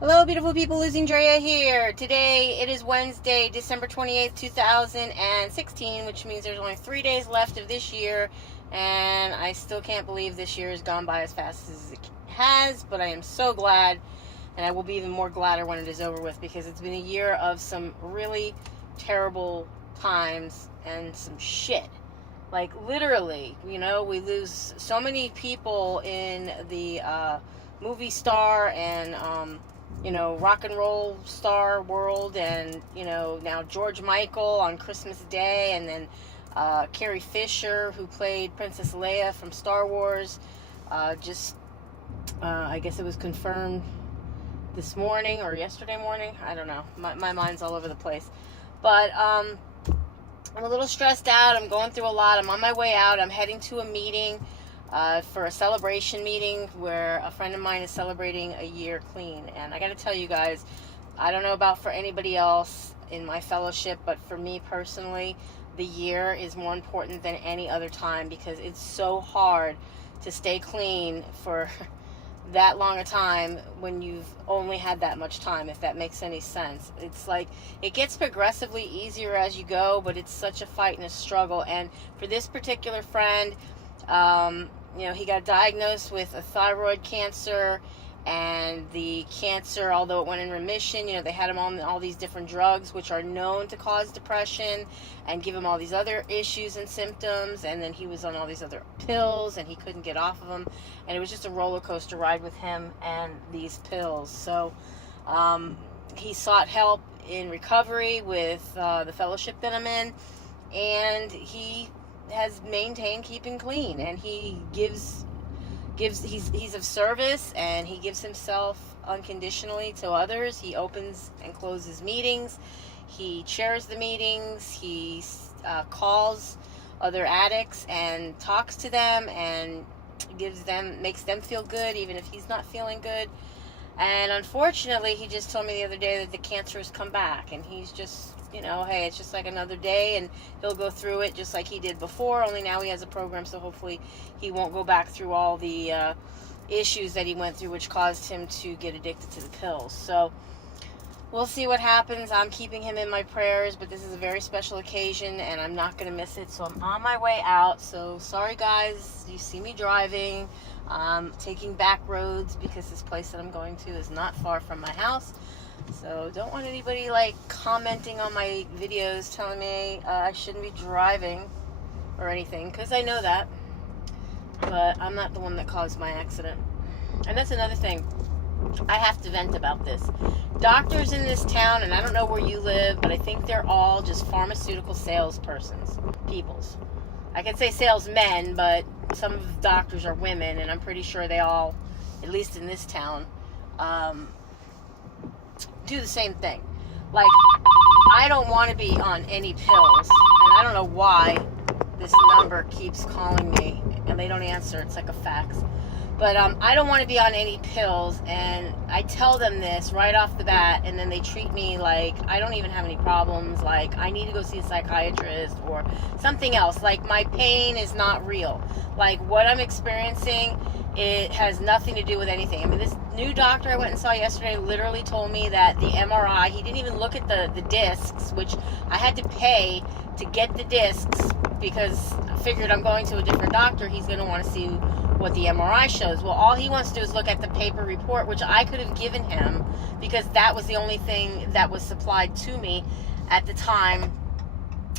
Hello, beautiful people. Losing Drea here. Today, it is Wednesday, December 28th, 2016, which means there's only 3 days left of this year, and I still can't believe this year has gone by as fast as it has, but I am so glad, and I will be even more gladder when it is over with, because it's been a year of some really terrible times and some shit. Like, literally, we lose so many people in the movie star and rock and roll star world, and now George Michael on Christmas Day, and then Carrie Fisher, who played Princess Leia from Star Wars, I guess it was confirmed this morning or yesterday morning. I don't know. My mind's all over the place, but I'm a little stressed out. I'm going through a lot. I'm on my way out. I'm heading to a meeting for a celebration meeting where a friend of mine is celebrating a year clean. And I got to tell you guys, I don't know about for anybody else in my fellowship, but for me personally, the year is more important than any other time, because it's so hard to stay clean for that long a time when you've only had that much time, if that makes any sense. It's like it gets progressively easier as you go, but it's such a fight and a struggle. And for this particular friend, he got diagnosed with a thyroid cancer, and the cancer, although it went in remission, they had him on all these different drugs which are known to cause depression and give him all these other issues and symptoms, and then he was on all these other pills and he couldn't get off of them, and it was just a roller coaster ride with him and these pills. So he sought help in recovery with the fellowship that I'm in, and he has maintained keeping clean, and he's of service, and he gives himself unconditionally to others. He opens and closes meetings, he chairs the meetings, he calls other addicts and talks to them and makes them feel good even if he's not feeling good. And unfortunately, he just told me the other day that the cancer has come back, and he's just, hey, it's just like another day, and he'll go through it just like he did before, only now he has a program, so hopefully he won't go back through all the issues that he went through, which caused him to get addicted to the pills. So we'll see what happens. I'm keeping him in my prayers, but this is a very special occasion, and I'm not going to miss it, so I'm on my way out. So sorry, guys, you see me driving. Taking back roads, because this place that I'm going to is not far from my house. So don't want anybody commenting on my videos telling me I shouldn't be driving or anything, because I know that, but I'm not the one that caused my accident. And that's another thing, I have to vent about this. Doctors in this town, and I don't know where you live, but I think they're all just pharmaceutical peoples. I can say salesmen, but some of the doctors are women, and I'm pretty sure they all, at least in this town, do the same thing. Like, I don't want to be on any pills, and I don't know why this number keeps calling me, and they don't answer. It's like a fax. But I don't want to be on any pills, and I tell them this right off the bat, and then they treat me like I don't even have any problems, like I need to go see a psychiatrist or something else, like my pain is not real. Like, what I'm experiencing, it has nothing to do with anything. I mean, this new doctor I went and saw yesterday literally told me that the MRI, he didn't even look at the discs, which I had to pay to get the discs, because I figured I'm going to a different doctor, he's going to want to see what the MRI shows. Well, all he wants to do is look at the paper report, which I could have given him, because that was the only thing that was supplied to me at the time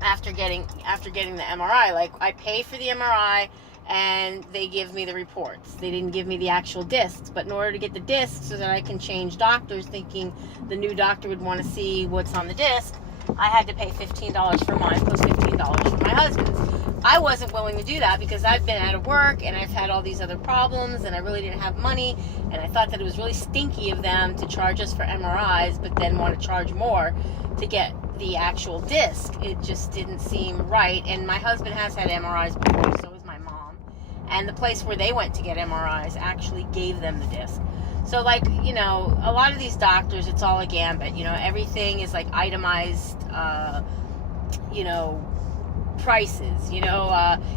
after getting the MRI. Like, I pay for the MRI and they give me the reports. They didn't give me the actual discs, but in order to get the discs so that I can change doctors, thinking the new doctor would want to see what's on the disc, I had to pay $15 for mine plus $15 for my husband's. I wasn't willing to do that, because I've been out of work and I've had all these other problems, and I really didn't have money, and I thought that it was really stinky of them to charge us for MRIs but then want to charge more to get the actual disc. It just didn't seem right. And my husband has had MRIs before, so has my mom, and the place where they went to get MRIs actually gave them the disc. So, a lot of these doctors, it's all a gambit. Everything is itemized, prices.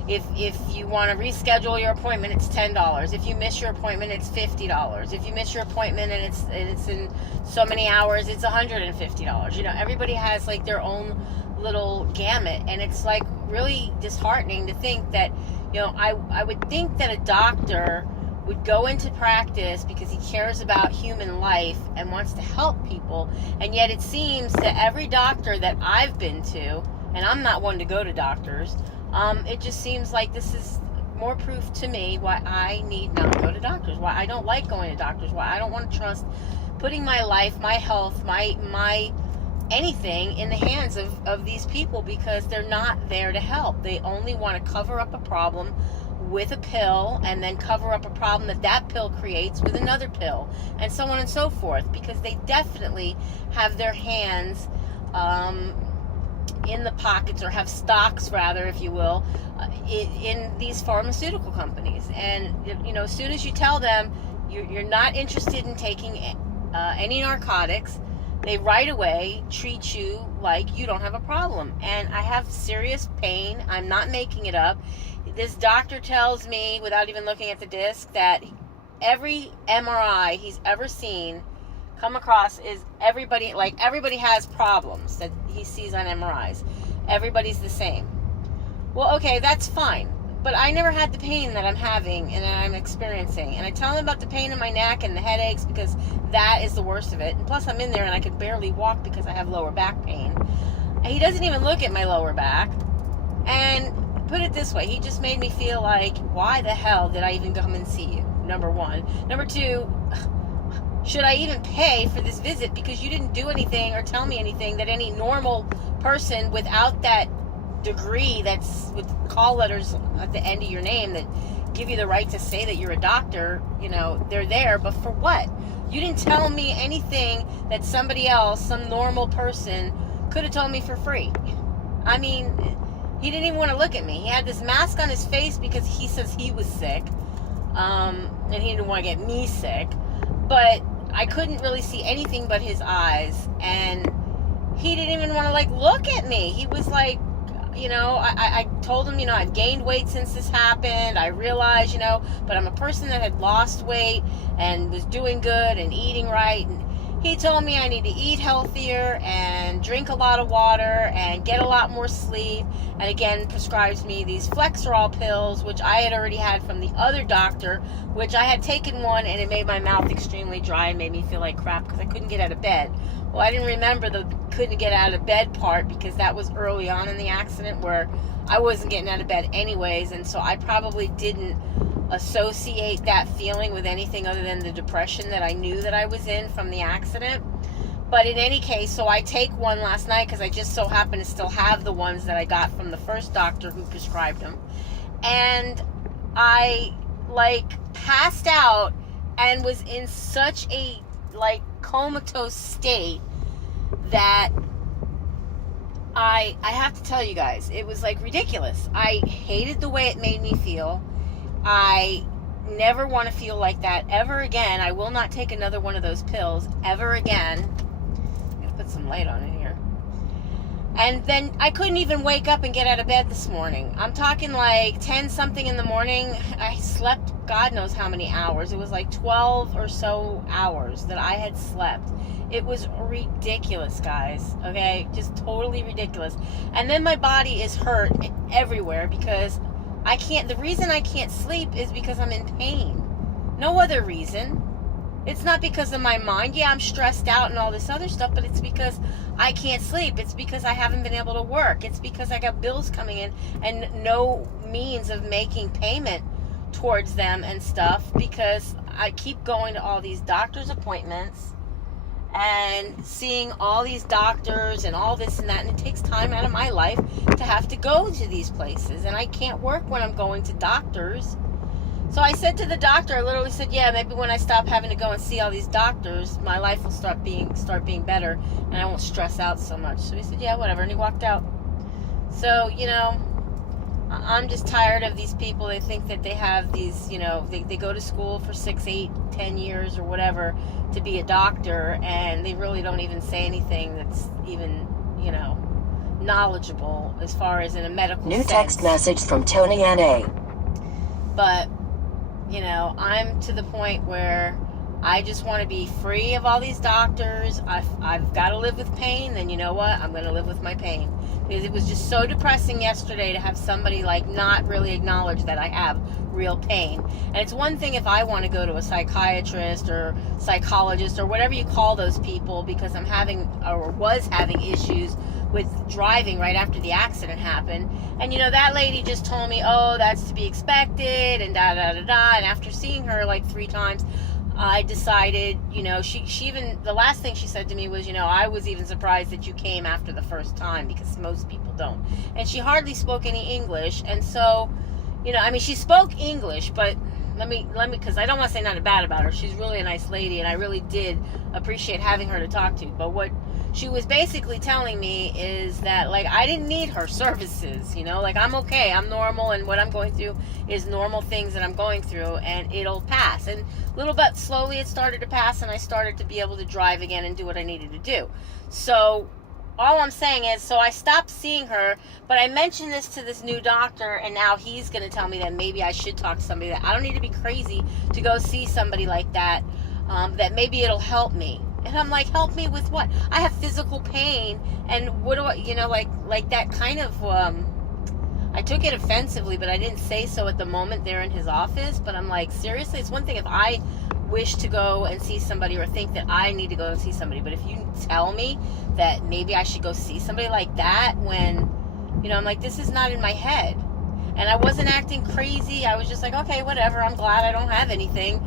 If you want to reschedule your appointment, it's $10. If you miss your appointment, it's $50. If you miss your appointment and it's in so many hours, it's $150. Everybody has like their own little gamut, and it's like really disheartening to think that I would think that a doctor would go into practice because he cares about human life and wants to help people, and yet it seems that every doctor that I've been to, and I'm not one to go to doctors, it just seems like this is more proof to me why I need not go to doctors, why I don't like going to doctors, why I don't want to trust putting my life, my health, my anything in the hands of these people, because they're not there to help. They only want to cover up a problem with a pill, and then cover up a problem that pill creates with another pill, and so on and so forth, because they definitely have their hands in the pockets, or have stocks rather, if you will, in these pharmaceutical companies. And as soon as you tell them you're not interested in taking any narcotics, they right away treat you like you don't have a problem. And I have serious pain. I'm not making it up. This doctor tells me, without even looking at the disc, that every MRI he's ever seen come across is everybody has problems that he sees on MRIs. Everybody's the same. Well, okay, that's fine. But I never had the pain that I'm having and that I'm experiencing. And I tell him about the pain in my neck and the headaches, because that is the worst of it. And plus I'm in there and I can barely walk because I have lower back pain. And he doesn't even look at my lower back. And put it this way, he just made me feel like, why the hell did I even come and see you? Number one. Number two, should I even pay for this visit, because you didn't do anything or tell me anything that any normal person without that degree that's with call letters at the end of your name that give you the right to say that you're a doctor, they're there, but for what? You didn't tell me anything that somebody else, some normal person, could have told me for free. I mean, he didn't even want to look at me. He had this mask on his face because he says he was sick, and he didn't want to get me sick, but I couldn't really see anything but his eyes, and he didn't even want to look at me. He was like, I told him, I've gained weight since this happened. I realized, but I'm a person that had lost weight and was doing good and eating right. And he told me I need to eat healthier and drink a lot of water and get a lot more sleep. And again, prescribes me these Flexerol pills, which I had already had from the other doctor, which I had taken one, and it made my mouth extremely dry and made me feel like crap because I couldn't get out of bed. Well, I didn't remember the couldn't get out of bed part, because that was early on in the accident where I wasn't getting out of bed anyways, and so I probably didn't associate that feeling with anything other than the depression that I knew that I was in from the accident. But in any case, so I take one last night because I just so happen to still have the ones that I got from the first doctor who prescribed them. And I passed out and was in such a comatose state that I have to tell you guys, it was ridiculous. I hated the way it made me feel. I never want to feel like that ever again. I will not take another one of those pills ever again. I'm gonna put some light on in here. And then I couldn't even wake up and get out of bed this morning. I'm talking 10 something in the morning. I slept God knows how many hours. It was 12 or so hours that I had slept. It was ridiculous, guys. Okay? Just totally ridiculous. And then my body is hurt everywhere because the reason I can't sleep is because I'm in pain. No other reason. It's not because of my mind. Yeah, I'm stressed out and all this other stuff, but it's because I can't sleep. It's because I haven't been able to work. It's because I got bills coming in and no means of making payment towards them and stuff, because I keep going to all these doctor's appointments and seeing all these doctors and all this and that, and it takes time out of my life to have to go to these places, and I can't work when I'm going to doctors. So I said to the doctor, I literally said, yeah, maybe when I stop having to go and see all these doctors, my life will start being better and I won't stress out so much. So he said, yeah, whatever, and he walked out. So, I'm just tired of these people. They think that they have these, they go to school for 6, 8, 10 years or whatever to be a doctor, and they really don't even say anything that's even, knowledgeable as far as in a medical New sense. text message from Tony N.A. But, you know, I'm to the point where I just want to be free of all these doctors. I've got to live with pain, then you know what? I'm going to live with my pain. Because it was just so depressing yesterday to have somebody like not really acknowledge that I have real pain. And it's one thing if I want to go to a psychiatrist or psychologist or whatever you call those people because I'm having or was having issues with driving right after the accident happened. And you know, that lady just told me, oh, that's to be expected and da da da da. And after seeing her like 3 times, I decided, you know, she even, the last thing she said to me was, you know, I was even surprised that you came after the first time because most people don't. And she hardly spoke any English. And so, you know, I mean, she spoke English, but let me, because I don't want to say nothing bad about her. She's really a nice lady, and I really did appreciate having her to talk to. But what she was basically telling me is that, like, I didn't need her services, you know? Like, I'm okay. I'm normal, and what I'm going through is normal things that I'm going through, and it'll pass. And little but slowly it started to pass, and I started to be able to drive again and do what I needed to do. So all I'm saying is, so I stopped seeing her, but I mentioned this to this new doctor, and now he's going to tell me that maybe I should talk to somebody, that I don't need to be crazy to go see somebody like that, that maybe it'll help me. And I'm like, help me with what? I have physical pain, and what do I, you know, like that kind of, I took it offensively, but I didn't say so at the moment there in his office, but I'm like, seriously, it's one thing if I wish to go and see somebody or think that I need to go and see somebody, but if you tell me that maybe I should go see somebody like that when, you know, I'm like, this is not in my head. And I wasn't acting crazy. I was just like, okay, whatever, I'm glad I don't have anything.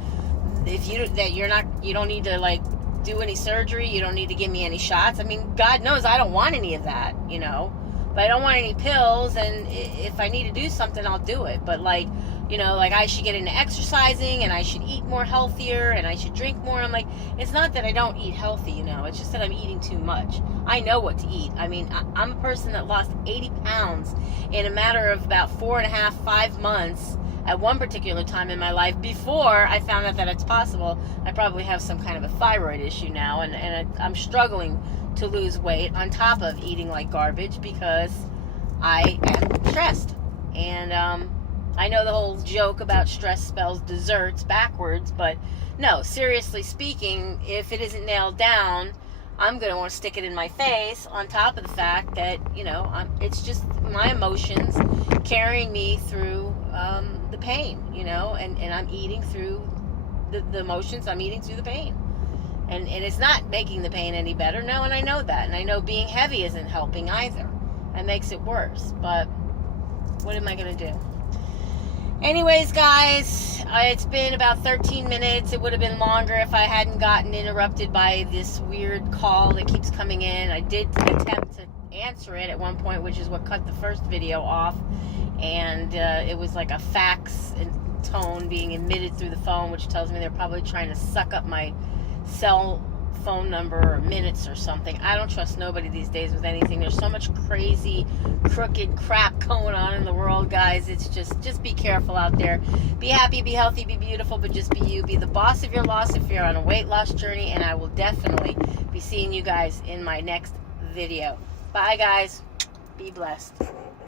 If you, that you're not, you don't need to like do any surgery, you don't need to give me any shots. I mean, God knows I don't want any of that, you know, but I don't want any pills, and if I need to do something, I'll do it. But like, you know, like I should get into exercising, and I should eat more healthier, and I should drink more. I'm like, it's not that I don't eat healthy, you know, it's just that I'm eating too much. I know what to eat. I mean, I'm a person that lost 80 pounds in a matter of about 4.5, 5 months at one particular time in my life before I found out that it's possible. I probably have some kind of a thyroid issue now, and I'm struggling to lose weight on top of eating like garbage because I am stressed. And I know the whole joke about stress spells desserts backwards, but no, seriously speaking, if it isn't nailed down, I'm going to want to stick it in my face, on top of the fact that, you know, it's just my emotions carrying me through the pain, you know, and I'm eating through the emotions, I'm eating through the pain. And it's not making the pain any better, no, and I know that. And I know being heavy isn't helping either. It makes it worse, but what am I going to do? Anyways, guys, it's been about 13 minutes. It would have been longer if I hadn't gotten interrupted by this weird call that keeps coming in. I did attempt to answer it at one point, which is what cut the first video off. And it was like a fax tone being emitted through the phone, which tells me they're probably trying to suck up my cell phone number or minutes or something. I don't trust nobody these days with anything. There's so much crazy, crooked crap going on in the world, guys. It's just be careful out there. Be happy, be healthy, be beautiful, but just be you. Be the boss of your loss if you're on a weight loss journey, and I will definitely be seeing you guys in my next video. Bye, guys. Be blessed.